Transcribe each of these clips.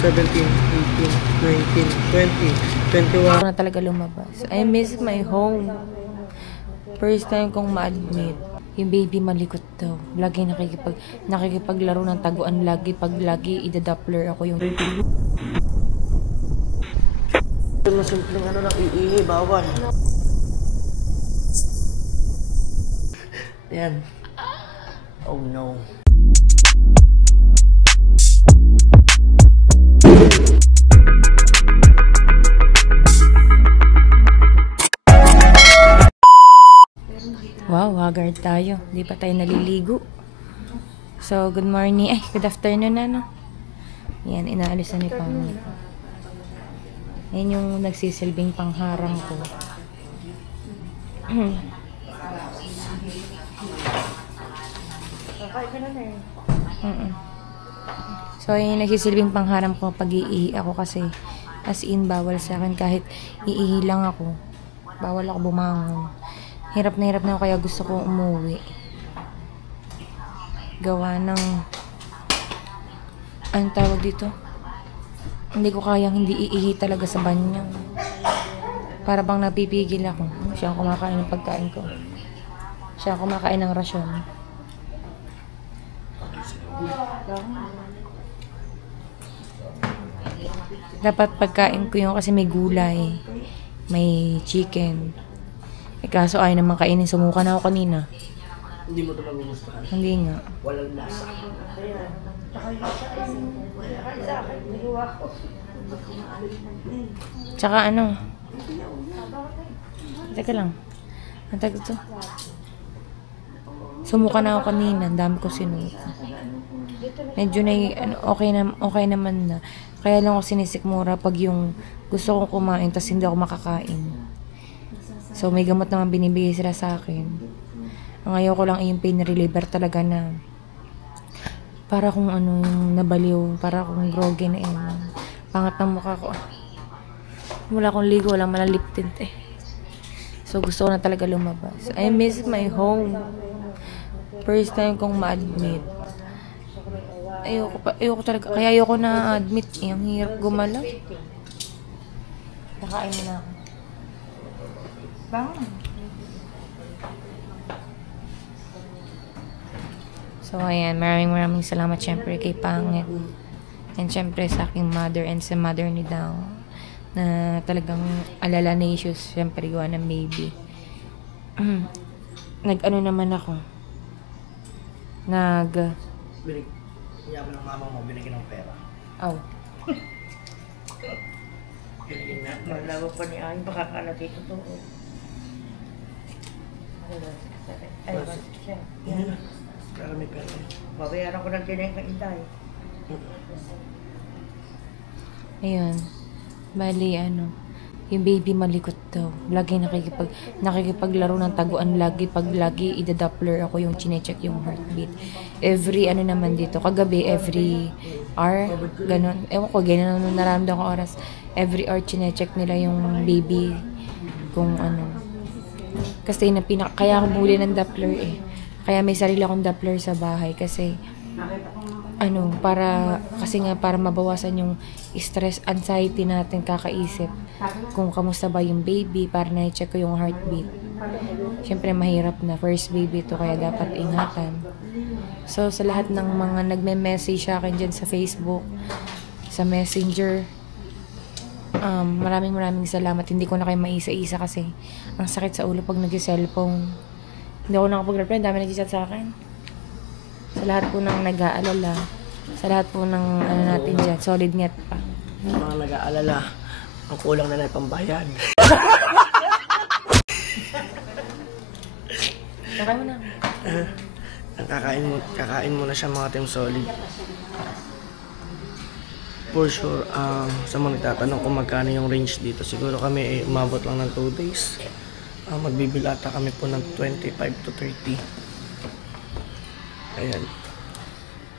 17, 18, 19, 20, 21. Ako na talaga lumabas. I miss my home. First time kong ma-admit. Yung baby malikot daw. Lagi nakikipaglaro ng taguan. Lagi ida-doppler ako yung... Ito na simpleng ano lang, iihi, bawal. Yan. Oh no. Wow, haggard tayo. Di pa tayo naliligo. So, good morning. Ay, good afternoon na, no? Yan, inaalis na ni Pangit. Yan yung nagsisilbing pangharang ko. So, yung nagsisilbing pangharang ko pag iihi ako kasi as in, bawal sa akin kahit iihi lang ako. Bawal ako bumangon. Hirap na ako kaya gusto kong umuwi. Gawa ng... Anong tawag dito? Hindi ko kayang hindi iihi talaga sa banyo. Para bang napipigil ako. Siya ang kumakain ng pagkain ko. Siya ang kumakain ng rasyon. Dapat pagkain ko yun kasi may gulay. May chicken. Eh kaso ayaw naman kainin. Sumuka na ako kanina. Hindi mo ito magugustuhan. Hindi nga. Walang lasa. Tsaka ano? Teka lang. Ang tag ito. Sumuka na ako kanina. Ang dami ko sinuka. Medyo na okay naman na. Kaya lang ako sinisikmura pag yung gusto kong kumain tas hindi ako makakain. So, may gamot naman binibigay sila sa akin. Ang ayaw ko lang ay yung pain reliever talaga na para kung ano yung nabaliw, para kung groggy na yun. Pangat ng mukha ko. Wala akong ligo, wala malalip tint eh. So, gusto ko na talaga lumabas. I miss my home. First time kong ma-admit. Ayoko talaga. Kaya ayoko na admit. Ang hirap gumalaw. Nakain mo na ako. Bangon. So, ayan. Maraming salamat syempre kay Pangit. And syempre sa aking mother and sa mother ni Dao. Na talagang alala na issues. Syempre gawa ng baby. Nag-ano naman ako. Yaman ng mama mo, binigyan ng pera. Oh. Binigyan na. Malawa pa ni Ayon, baka kala dito to. Ay, siya. Yan na. Pero may pera. Babayaran ko ng tinay ka Inday. Ayun. Bali, yung baby malikot daw. Lagi nakikipaglaro ng taguan. Lagi ida-doppler ako yung chinecheck yung heartbeat. Every naman dito. Kagabi, every hour. Ganon. Ewan ko, ganyan ang nararamdaman ko oras. Every hour chinecheck nila yung baby. Kung ano. Kasi kaya ako bumuli ng doppler eh. Kaya may sarili akong doppler sa bahay. Kasi para mabawasan yung stress, anxiety natin kakaisip kung kamusta ba yung baby, para na-check ko yung heartbeat. Siyempre mahirap na, first baby to, kaya dapat ingatan. So sa lahat ng mga nagme-message sa akin dyan sa Facebook, sa Messenger, maraming salamat. Hindi ko na kayo maisa-isa kasi ang sakit sa ulo pag nag-cellphone. Hindi ako nakapag-reply, dami nag-chat sa akin. Sa lahat po ng nag-aalala, sa lahat po ng natin dyan, solid net pa. Mga nag-aalala, ang kulang na lang pambayad. Kakain mo na. Kakain mo na siya mga team solid. For sure, sa mga nagtatanong kung magkano yung range dito, siguro kami umabot lang ng 2 days. Magbibilata kami po ng 25 to 30. Ayan.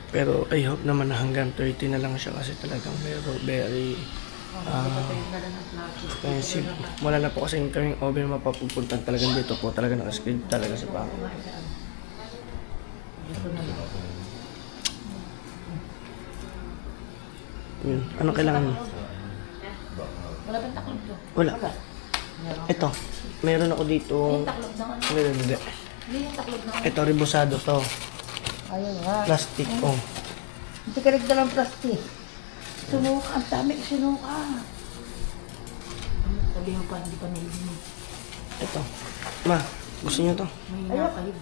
Pero I hope naman na hanggang 30 na lang siya kasi talagang very expensive. Wala na po kasi yung kaming over mapapupuntan talagang dito po. Talaga nakaskid talaga sa bako. Yun. Anong kailangan mo? Wala bang taklog to? Wala. Ito. Meron ako dito. Taklog na ano? Hindi. Hindi yung taklog na Ito, rebusado to. Ayaw nga. Plastic. Oh. Hindi ka nagdalang plastic. Sunuka. Ang dami sunuka. Sabi mo pa, hindi pa nailim. Ito. Ma, gusto niyo to? May nakahib.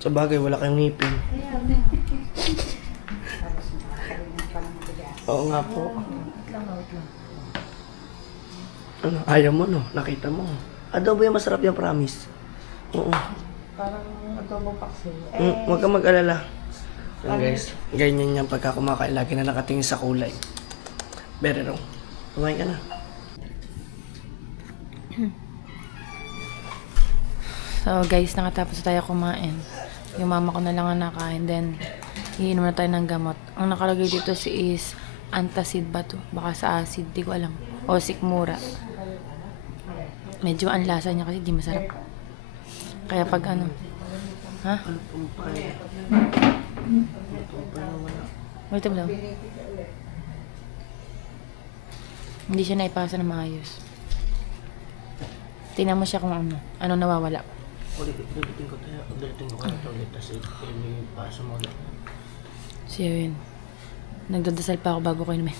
Sa bagay, wala kayong ngipin. Oo nga po. Ano, ayaw mo no? Nakita mo. Adobo yung masarap yung promise. Oo. Parang adobo paksi. Huwag kang mag-alala. Yan guys, ganyan yung pagka kumakain. Lagi na nakatingin sa kulay. Very wrong. Kumain ka na. So guys, nakatapos tayo kumain. Yung mama ko na lang ang nakain. Then, iinom na tayo ng gamot. Ang nakalagay dito is antacid ba to? Baka sa acid, di ko alam. O sikmura. Medyo ang lasa niya kasi di masarap. Kaya pag ano. Ha? Wait lang. Hindi siya naipasa na maayos. Tingnan mo siya kung ano nawawala. Ulitin ko kaya ito ulit. Kasi may paso mo lang. So yun. Nagdadasal pa ako bago ko inumin.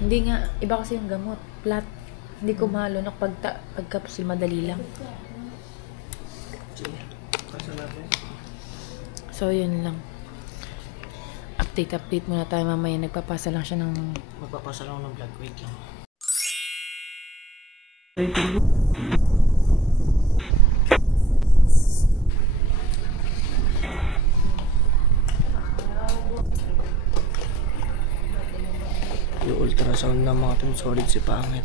Hindi nga, iba kasi yung gamot. Flat. Hindi ko malunok pagkapsul, madali lang. So, yun lang. Update muna tayo mamaya. Nagpapasa lang siya ng... Magpapasa lang ng vlog. Wait lang. Yung ultrasound ng mga Team Solid si Pangit.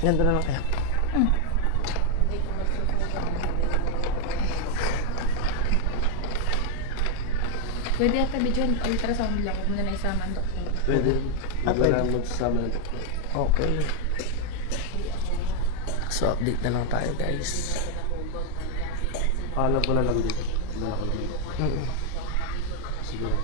Ganito na lang kaya. Pwede ata video ultrasound lang. Huwag mo na isama ang doktor. Pwede. Pwede. Wala magsasama ng doktor. Okay. So, update na lang tayo guys. Alam ko na lang dito. Wala ko lang. Siguro.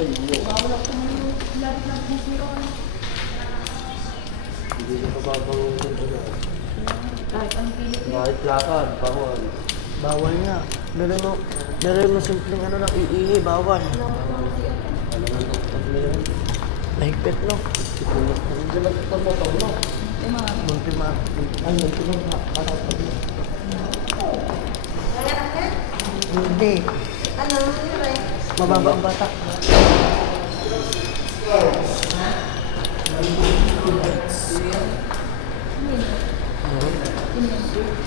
Hindi na kababang kahit lakad, bawal. Bawal nga. Pero mo simpleng ano lang, iihi, bawal. Ano nga doktor na yun? Mahigpit, no? Hindi na doktor mo ito, no? Multima. Ay, multima. Kakapag mo. Hindi. Ano? Mababa ang bata.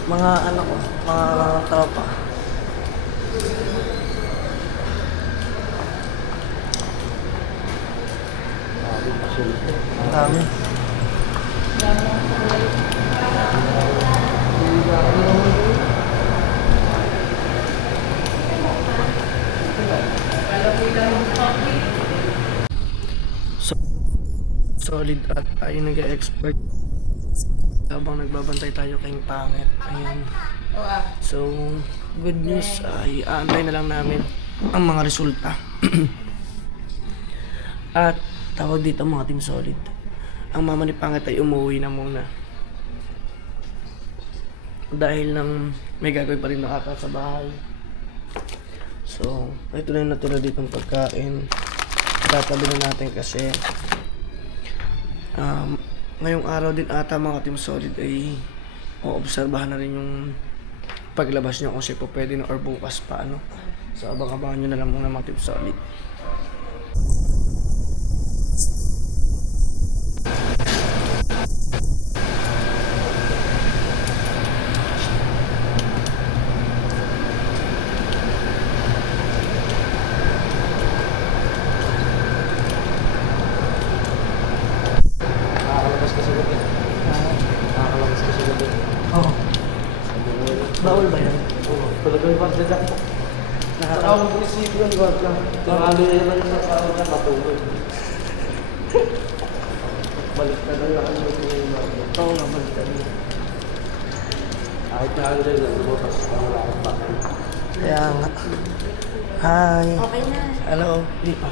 Mga ano ko, mga tropa. Marami. Solid at tayo nag-expert habang nagbabantay tayo kay Pangit. Ayan. So, good news ay aantay na lang namin ang mga resulta. At tawag dito mga Team Solid. Ang mama ni Pangit ay umuwi na muna. Dahil nang may gagawin pa rin na ata sa bahay. So, ito na yung natira ditong pagkain. Tatabi na natin kasi ngayong araw din ata mga Team Solid ay obserbahan na rin yung paglabas nyo kasi po pwede na or bukas pa ano. So abang-abangan nyo na lang muna mga Team Solid. Nakakalabas ka sa gabi. Nakakalabas ka sa gabi. Oo. Bawal ba yan? Oo. Talaga yung parte dyan po. Nakakawang prinsipyo yung guard lang. Nakalo yan lang sa tao na matulog. Balik na lang ang yung guard lang. Oo nga, balik kami. Kahit na ano rin, lumabas ka wala akong bakit. Kaya nga. Hi. Okay na. Hello. Di pa.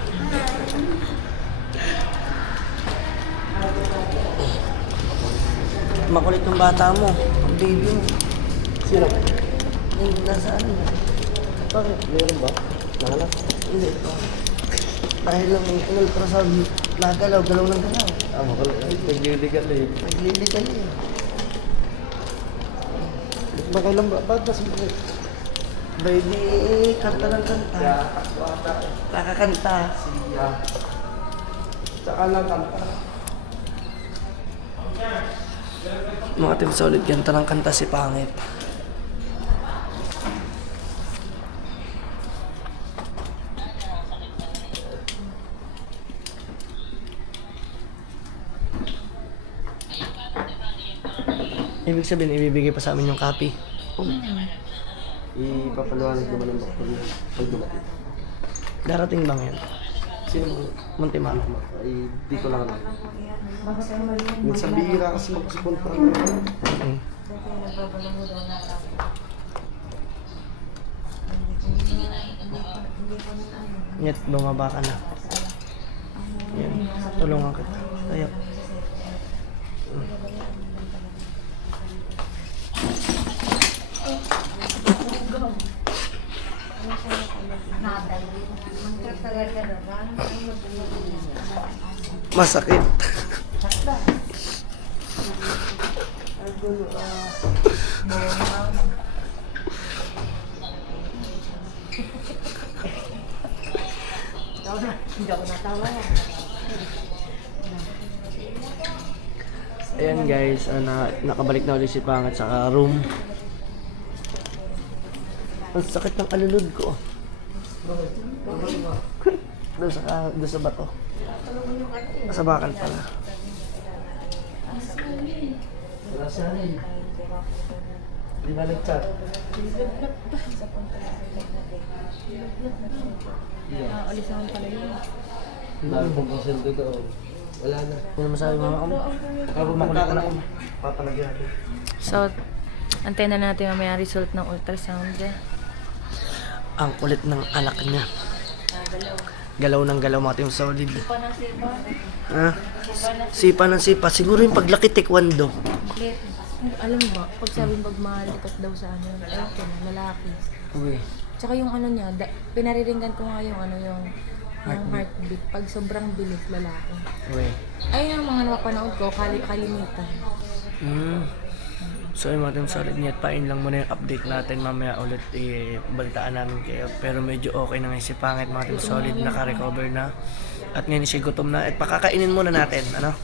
Makulit yung bata mo. Ang baby mo. Sino? Yung nasa ano? Bakit? Meron ba? Nakalap? Hindi pa. Dahil lang yung in-ultrasound, nagalaw-galaw ng galaw. Ah, makulit. Nagliligat eh. Nagliligan eh. Magkailan ba? Ba't nasa mo? Baby, kanta ng kanta. Nakakanta. Siya. Tsaka lang kanta. Mga Team Solid, kanta ng kanta si Pangit. Ibig sabihin, ibibigay pa sa amin yung copy. Ipapaliwanag naman ng doktor yun pag dumating. Darating bang yan? Sino mo? Muntimano. Ay, di ko lang alam. Minsan bihira kasi magsupunta. Mm. Nyet, bumaba ka na. Yan, tulungan kita. Tayo. Masakit. Ayan guys, nakabalik na ulit si Pangit sa room. Ang sakit ng alulod ko. Doon sa bato. Sa bakal pala. Wala siya rin. Di ba nag-chat? Alis naman pala yun. Dami pong pasendo doon. Wala na. Ano masabi mo ako? Kapag makulit ka na ako. Papalagyan natin. So, antayin na natin mamaya result ng ultrasound. Ang kulit ng anak niya. Galaw ng galaw mga Team Solid. Ha? Sipa ng sipa. Siguro yung paglaki taekwondo. Alam mo ba, pag sabing pagmalikat daw sa ano, ewan ko na, lalaki. Uy. Tsaka yung ano niya, pinariringgan ko nga yung ano yung heartbeat. Pag sobrang bilis, lalaki. Uy. Ayun ang mga napapanood ko, kalimitan. So yung mga Team Solid, pain lang muna yung update natin. Mamaya ulit balitaan namin kayo. Pero medyo okay na ngayon si Pangit mga Team Solid. Naka-recover na. At ngayon siya gutom na. At pakakainin muna natin. Ano?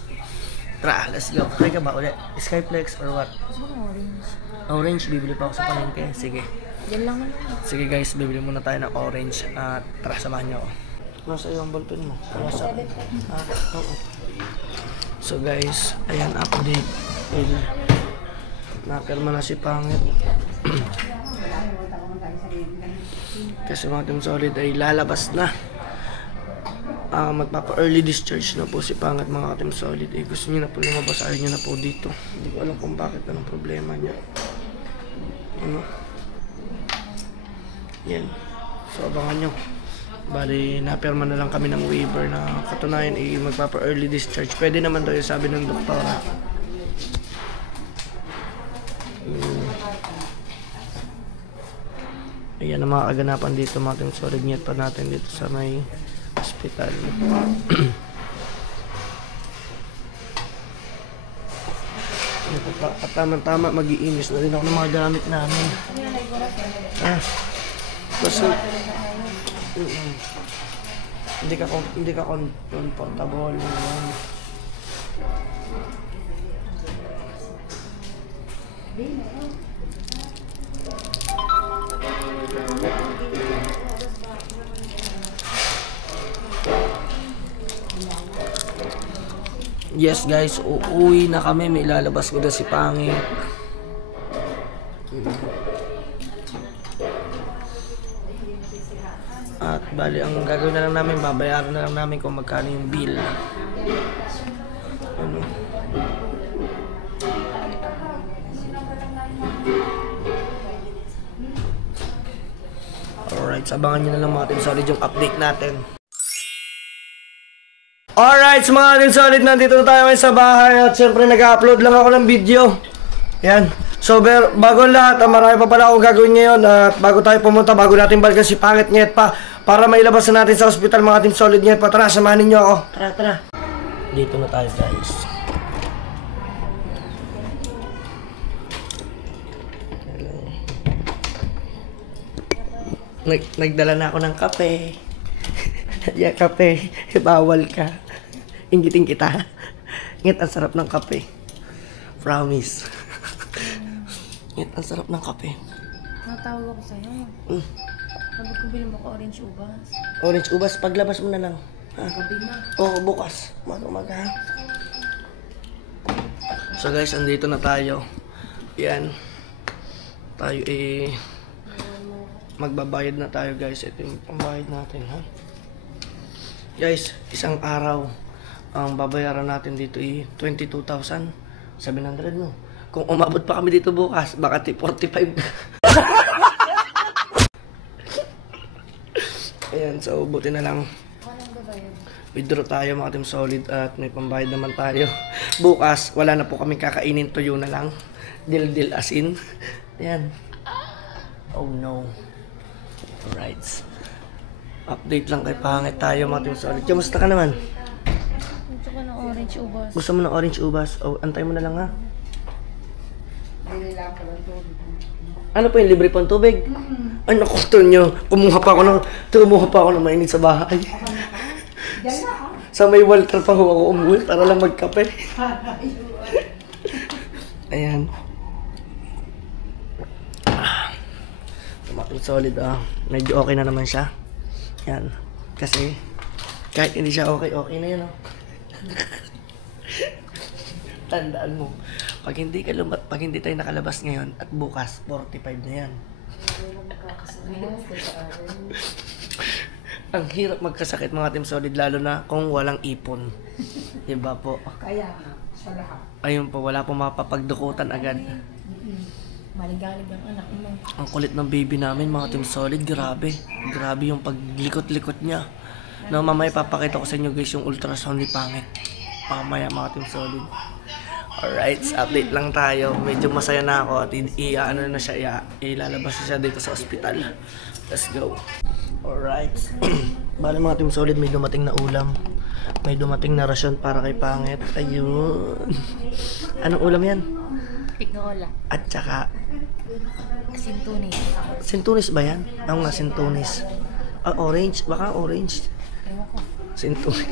Tara, let's go. Kaya ka ba ulit? Skyflex or what? Gusto ko ng orange. Orange, bibili pa ako sa palengke. Sige. Yan lang naman. Sige guys, bibili muna tayo ng orange. At tara, samahan niyo ako. Nasa iyo ang ballpen mo? Nasa. Oo. So guys, ayan update. Napirma na si Pangit. Kasi mga Team Solid ay lalabas na. Magpapa-early discharge na po si Pangit mga Team Solid. Gusto niya na po lumabas. Ayaw niya na po dito. Hindi ko alam kung bakit. Anong problema niya. Ano? Yan. So abangan nyo. Bali, napirma na lang kami ng waiver na katunayan magpapa-early discharge. Pwede naman daw yung sabi ng doktora. Ayan ang mga kaganapan dito mga Team Solid. Nyet pa natin dito sa may hospital. At tama-tama, mag-iinis na rin ako ng mga gamit namin. Kasi, hindi ka comfortable. Yes guys, uuwi na kami. May ilalabas ko na si Pangit. At bali, ang gagawin na lang namin, babayaran na lang namin kung magkano yung bill. Ano? Alright, sabangan nyo na lang mga Team Solid yung update natin. Alright, so mga Team Solid, nandito tayo ngayon sa bahay at syempre nag-upload lang ako ng video. Yan. So bago ang lahat, marami pa pala akong gagawin ngayon at bago tayo pumunta, bago natin balikan si Pangit Nyet pa para mailabas na natin sa ospital mga Team Solid Nyet pa. Tara, samahan ninyo ako. Tara, tara. Dito na tayo guys. Nagdala na ako ng kape. Yeah, kape. Bawal ka. Ingitin kita. Ngit, ang sarap ng kape. Promise. Ngit, ang sarap ng kape. Natawag ako sa'yo. Sabi ko bilhin mo ko orange ubas. Orange ubas, paglabas mo na lang. Ha? Gabi na. Oo, bukas. Umaga. So guys, andito na tayo. Yan. Tayo magbabayad na tayo guys. Ito yung pambayad natin, ha? Guys, isang araw ang babayaran natin dito 22,700 no. Kung umabot pa kami dito bukas, baka 45. Ayan, so buti na lang. Withdraw tayo mga Team Solid at may pambayad naman tayo. Bukas, wala na po kami kakainin, tuyo na lang. Dil asin. Ayan. Oh no. Alright. Update lang kay Pangit tayo mga Team Solid. Kamusta ka naman? Gusto ko ng orange ubas. Gusto mo ng orange ubas? O, antay mo na lang ha. Ano po yung libre pang tubig? Ay naku, ito nyo. Kumuha pa ako ng mainit sa bahay. Sa may Walter pa ako umuwi para lang magkape. Ayan. Tumating solid medyo okay na naman siya. Yan. Kasi kahit hindi siya okay na yun Tandaan mo, pag hindi tayo nakalabas ngayon at bukas 45 na yan. Ang hirap magkasakit mga Team Solid, lalo na kung walang ipon. Diba po? Kaya sa lahat. Ayun po, wala pong mapapagdukutan agad. Maligalig ang anak mo. Ang kulit ng baby namin mga Team Solid, grabe. Grabe yung paglikot-likot niya. No, mamaya papakita ko sa inyo guys yung ultrasound ni Pangit. Mamaya mga Team Solid. Alright, update lang tayo. Medyo masaya na ako at ilalabas na siya dito sa ospital. Let's go. Alright. Bale mga Team Solid, may dumating na ulam. May dumating na rasyon para kay Pangit. Ayun. Anong ulam yan? Tinola. At saka Sintunis. Sintunis ba yan? Oo nga, sintunis. Orange. Baka orange. Ewan ko. Sintunis.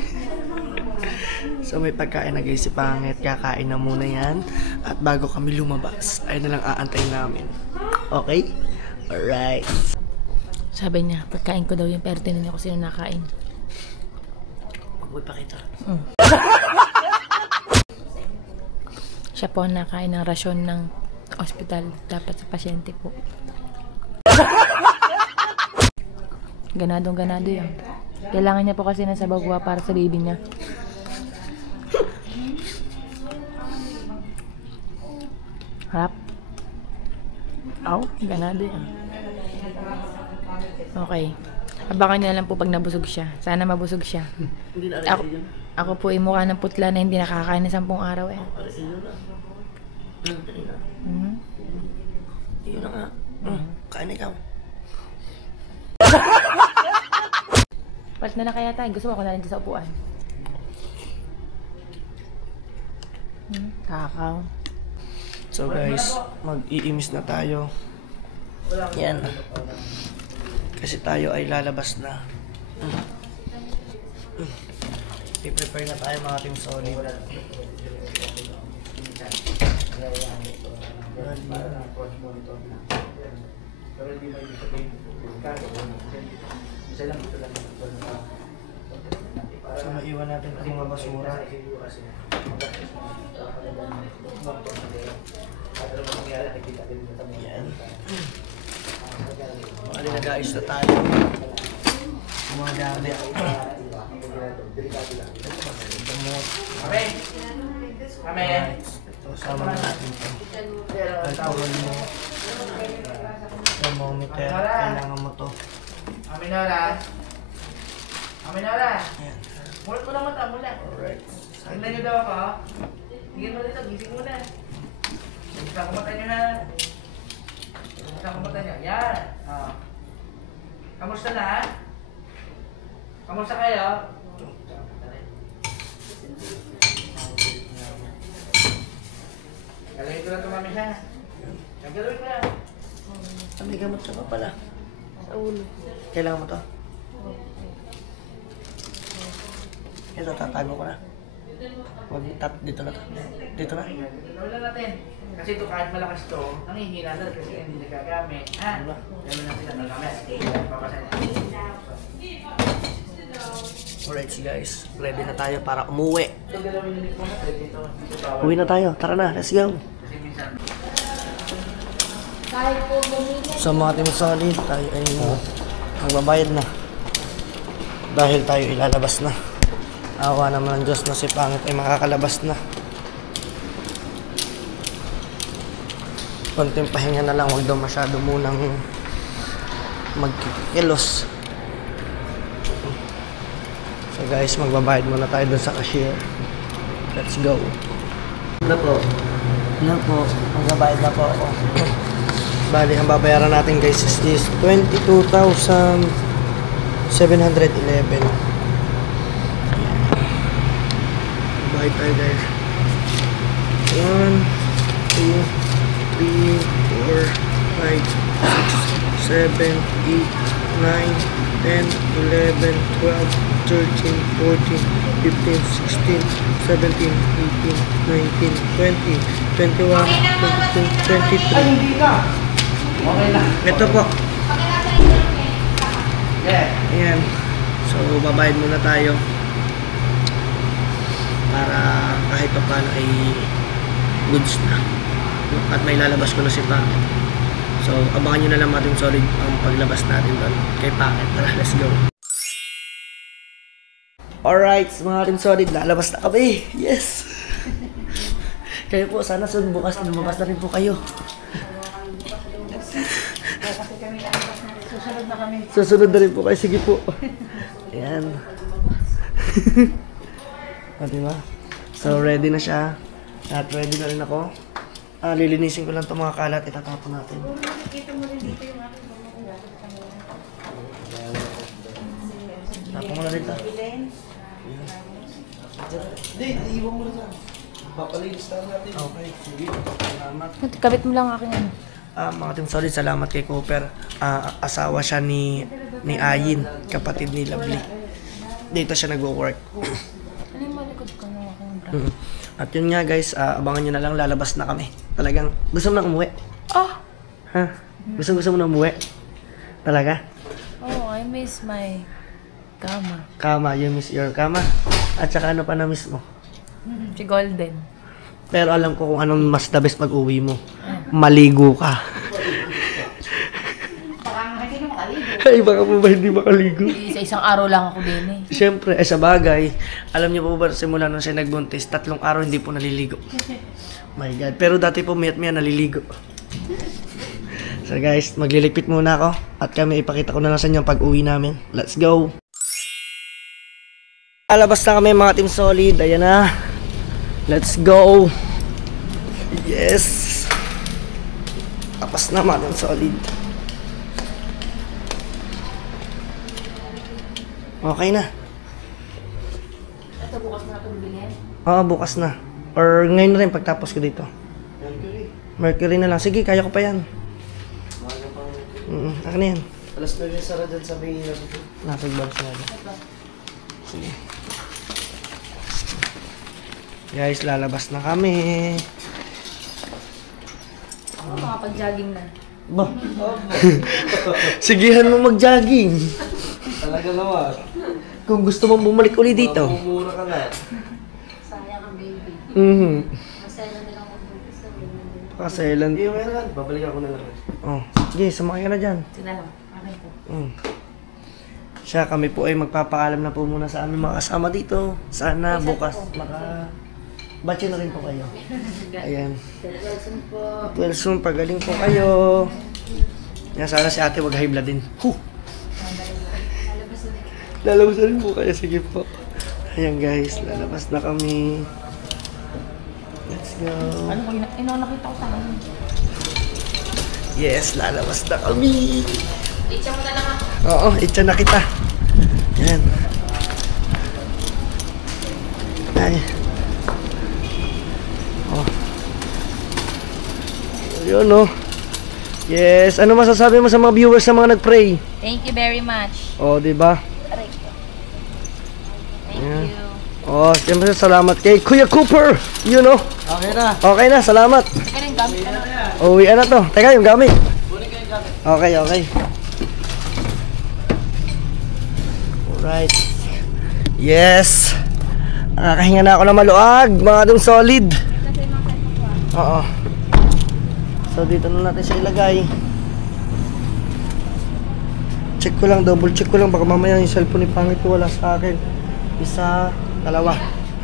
So may pagkain na guys si Pangit. Kakain na muna yan. At bago kami lumabas, ay na lang aantayin namin. Okay? Alright. Sabi niya, pagkain ko daw yung pero tinanong niya kung sino nakain. Huwag mo ipakita. Siya po ang nakain ng rasyon ng ospital. Dapat sa pasyente po. Ganado yan. Kailangan niya po kasi ng sabagwa para sa baby niya. Harap. Ganado yan. Okay. Abangan niya lang po pag nabusog siya. Sana mabusog siya. Ako po ay mukha ng putla na hindi nakakain ng 10 araw eh. Yun na nga. Kain ikaw. Palit na lang kaya tayo. Gusto mo ako na rin sa upuan. Kakaw. So guys, mag-iimis na tayo. Yan. Kasi tayo ay lalabas na. I-prepare na tayo mga Team Solid. So maiwan natin ang mga basura. Yan. Bali nag-ayos na tayo. Mga gamit. Ito, sama na natin ito. Alcohol mo. Thermometer. Kailangan mo to. Aminora. Yan. Mulat mo lang mata, mulat. Alright. Tingnan nyo daw ako. Tingnan mo dito, gising muna. Tingnan ko mata nyo ha. Tingnan ko mata nyo. Yan. Kamusta na? Kamusta kayo? Galawin ko lang ito mami ha. Galawin ko lang. May gamot ka pa pala. Sa ulo. Kailangan mo to? Ito, tatago ko na. Huwag dito na to. Dito na. Wala natin. Kasi ito kahit malakas ito, nangihina na kasi hindi nagagamit. Ha? Gawin natin ang nagamit. Papasan natin. Alright guys, ready na tayo para umuwi. Ito galawin ulit mo na. Dito bawal. Uwi na tayo. Tara na, let's go. Kasi minsan. Sa mga Team Solid, tayo ay magbabayad na. Dahil tayo ilalabas na. Awa naman ng Diyos na si Pangit ay makakalabas na. Konting pahinga na lang, huwag daw masyado munang magkikilos. So guys, magbabayad muna tayo dun sa cashier. Let's go. Ano po? Ano po? Magbabayad na po ako. Bali, ang babayaran natin guys is this 22,711. Bayad tayo guys. 1, 2, 3, 4, 5, 6, 7, 8, 9, 10, 11, 12, 13, 14, 15, 16, 17, 18, 19, 20, 21, 22, 23. Hindi na. Okay na. Ito po. Yeah. Ayan. So, babayad muna tayo. Para kahit pa paano ay goods na. At may lalabas ko na si Pangit. So, abangan nyo na lang mga Team Solid ang paglabas natin doon kay Pangit. Tara, let's go. Alright, mga Team Solid, lalabas na kami. Yes! Kayo po, sana bukas lumabas na rin po kayo. Susunod na kami. Susunod na rin po kayo. Sige po. Ayan. O, diba? So, ready na siya. At ready na rin ako. Lilinisin ko lang itong mga kalat. Itatapon natin. Tapon mo na rin ito. Hindi, iiwan mo na dyan. Papalinis lang natin. Okay, sige. Salamat. Kabit mo lang aking ano. Mga Team Solid, salamat kay Cooper. Asawa siya ni Ayin, kapatid ni Lovely. Dito siya nagwo-work. Ano yung malikod ko ng aking bra? At yun nga guys, abangan nyo na lang, lalabas na kami. Talagang, gusto mo na umuwi? Ah! Ha? Gusto mo na umuwi? Talaga? Oh, I miss my kama. Kama, you miss your kama. At saka ano pa na-miss mo? Si Golden. Pero alam ko kung anong mas the best pag uwi mo. Maligo ka. Baka hindi na makaligo. Ay, baka po ba hindi makaligo? Sa isang araw lang ako din eh. Siyempre, sa bagay, alam niyo po ba simula nung siya nagbuntis, 3 araw hindi po naliligo. My God. Pero dati po mayat-maya naliligo. So guys, magliligpit muna ako at kami ipakita ko na lang sa inyo pag uwi namin. Let's go! Alabas na kami mga Team Solid. Ayan na. Let's go! Yes! Tapos na mga Team Solid. Okay na. Ito bukas na ito bilhin? Oo, bukas na. Or ngayon na rin pagtapos ko dito. Mercury na lang. Sige, kaya ko pa yan. Maaga pang... Akin na yan. Alas 9 sara dyan sa may... Nasa box na yan. Sige. Guys, lalabas na kami. Ako makapag-jogging na. Ba? Sigihan mo mag-jogging. Talaga naman. Kung gusto mong bumalik uli dito. Mamumura ka na. Sayang ang baby. Masaya na lang ako dito. Kaselan. Hindi, meron lang. Babalik ako na lang. Oh, sige, sumakay ka na dyan. Sige na lang. Akin po. Siya, kami po ay magpapaalam na po muna sa aming mga kasama dito. Sana bukas batche na rin po kayo. Ayan. Welcome po. Well, soon, pagaling po kayo. Yan, sana si ate wag high blood din. Lalabas na rin po kayo. Sige po. Ayan guys, lalabas na kami. Let's go. Ano ko yun? Nakita ko sa akin. Yes, lalabas na kami. Itcha mo na lang ako. Oo, itcha na kita. Yan. Ay. Oh. Yun, no. Yes, ano masasabi mo sa mga viewers sa mga nag-pray? Thank you very much. Oh, di ba? Thank Yeah. you. Oh, siyempre salamat kay Kuya Cooper. You know. Okay na. Okay na, salamat. Teka rin, gamit ka na. Uwi na to. Teka, yung gamit. Okay, okay. Alright. Yes. Nakakahinga na ako na maluag, mga dong solid. Oo. So dito na natin siya ilagay. Check ko lang, double check ko lang. Baka mamaya yung cellphone ni Pangit ko wala sa akin. Isa, dalawa.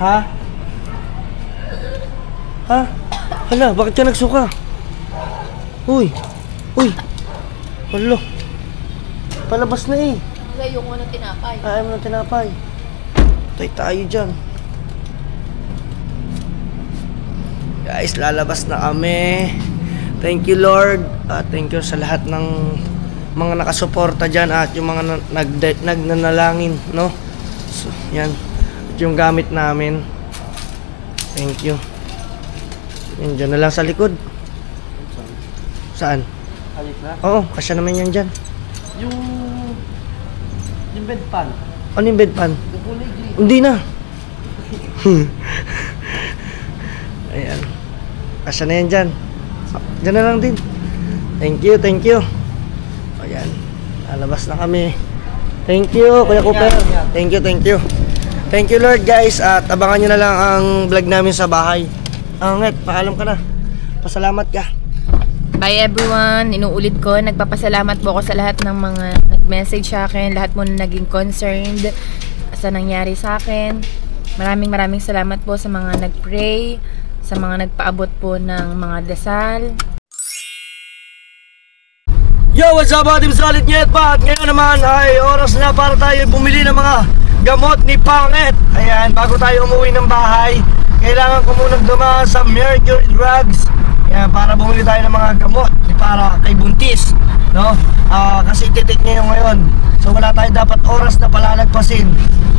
Ha? Ha? Hala, bakit ka nagsuka? Uy. Uy. Hala. Palabas na eh. Ayaw ko ng tinapay. Ayaw mo ng tinapay. Tay tayo dyan. Guys, lalabas na kami. Thank you Lord. Thank you sa lahat ng mga nakasuporta dyan at yung mga nagnanalangin, no? So, yan. At yung gamit namin. Thank you. Yan, dyan na lang sa likod. Saan? Halik na. Oo, kasya naman yan dyan. Yung bed pan. Ano yung bedpan? Yung kulay green. Hindi na. Ayan. Kasya na yan dyan. Dyan na lang din. Thank you, thank you. Ayan. Lalabas na kami. Thank you, Kuya Cooper. Thank you, thank you. Thank you Lord guys. At abangan nyo na lang ang vlog namin sa bahay. Anget, paalam ka na. Pasalamat ka. Bye everyone, inuulit ko, nagpapasalamat po ako sa lahat ng mga nag-message sa akin, lahat mo na naging concerned sa nangyari sa akin. Maraming salamat po sa mga nag-pray, sa mga nagpaabot po ng mga dasal. Yo, what's up mga Team Solid Nyet pa? At ngayon naman ay oras na para tayo bumili ng mga gamot ni Pangit. Ayan, bago tayo umuwi ng bahay, kailangan ko munang dumaan sa Mercury Drugs. Ayan, para bumili tayo ng mga gamot para kay Buntis, no? Kasi ititik niya yung ngayon. So wala tayo dapat oras na palalagpasin,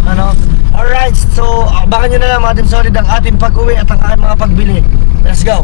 ano? Alright, so abangan nyo na lang mga Team Solid ang ating pag-uwi at ang ating mga pagbili. Let's go!